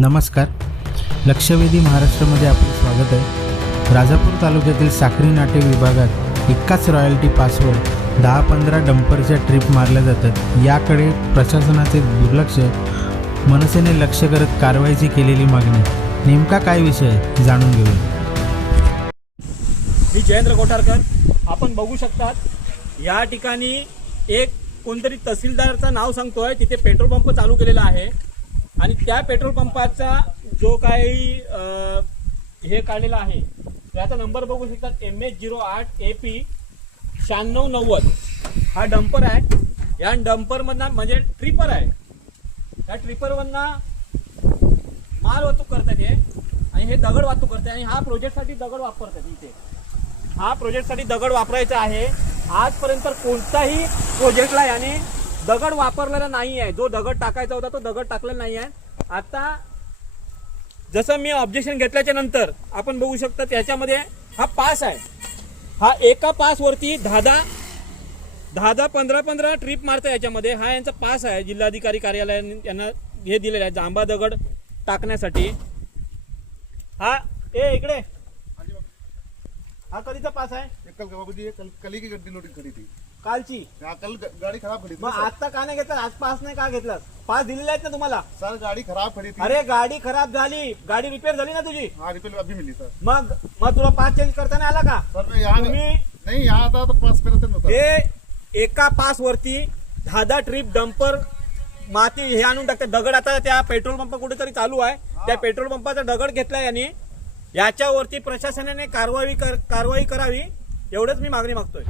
नमस्कार. लक्षवेधी महाराष्ट्रामध्ये आपलं स्वागत आहे. राजापूर तालुक्यातील साखरी नाटे विभागात एकाच रॉयल्टी पासवर दहा पंधरा डंपरच्या ट्रिप मारल्या जातात. याकडे प्रशासनाचे दुर्लक्ष मनसेने लक्ष करत कारवाईची केलेली मागणी. नेमका काय विषय जाणून घेऊया. मी जयेंद्र कोठारकर आपण बघू शकतात या ठिकाणी एक कोणतरी तहसीलदारचं नाव सांगतोय तिथे पेट्रोल पंप चालू केलेला आहे. आणि त्या पेट्रोल पंपाचा जो काही हे काढलेला आहे त्याचा नंबर बघू शकतात एम एच झिरो आठ ए पी शहाण्णव नव्वद. हा डंपर आहे. या डंपरमधनं म्हणजे ट्रिपर आहे. या ट्रिपरमधनं माल वाहतूक करतात हे आणि हे दगड वाहतूक करतात आणि हा प्रोजेक्टसाठी दगड वापरतात इथे. हा प्रोजेक्टसाठी दगड वापरायचा आहे. आजपर्यंत कोणताही प्रोजेक्टला याने दगड वापरलेला नाही आहे. जो दगड टाकायचा होता तो दगड टाकलेला नाही आहे. आता जसं मी ऑब्जेक्शन घेतल्याच्या नंतर आपण बघू शकता त्याच्यामध्ये हा पास आहे. हा एका पासवरती दहा दहा दहा दहा पंधरा पंधरा ट्रिप मारता याच्यामध्ये. हा यांचा पास आहे. जिल्हाधिकारी कार्यालयाने यांना हे दिलेलं आहे. जांबा दगड टाकण्यासाठी. हा ए इकडे. हा कधीचा पास आहे? कल, कल कल, कल, कल कल कल, कल, कल, कालची. कल ग- गाड़ी खराब खड़ी मग। आता का नाही घेतला आज पास नाही का घेतला पास दिलेला आहेत ना तुम्हाला? सर गाड़ी खराब खड़ी थी अरे गाडी खराब झाली. गाडी रिपेअर झाली ना तुझी? हाँ अभी मिली सर. मग मग तुला पास चेंज करताना आला का? सर मैं यहाँ तुम्ही नहीं यहाँ आता तो पास करते हे एका पास वरती दहा दहा ट्रिप डंपर माती हे आणून टाकते. दगड आता त्या पेट्रोल पंप कुठेतरी चालू आहे. त्या पेट्रोल पंपाचा दगड घेतला यांनी. याच्यावरती प्रशासनाने कारवाई कर कारवाई करावी. एवढंच मी मागणी मागतोय.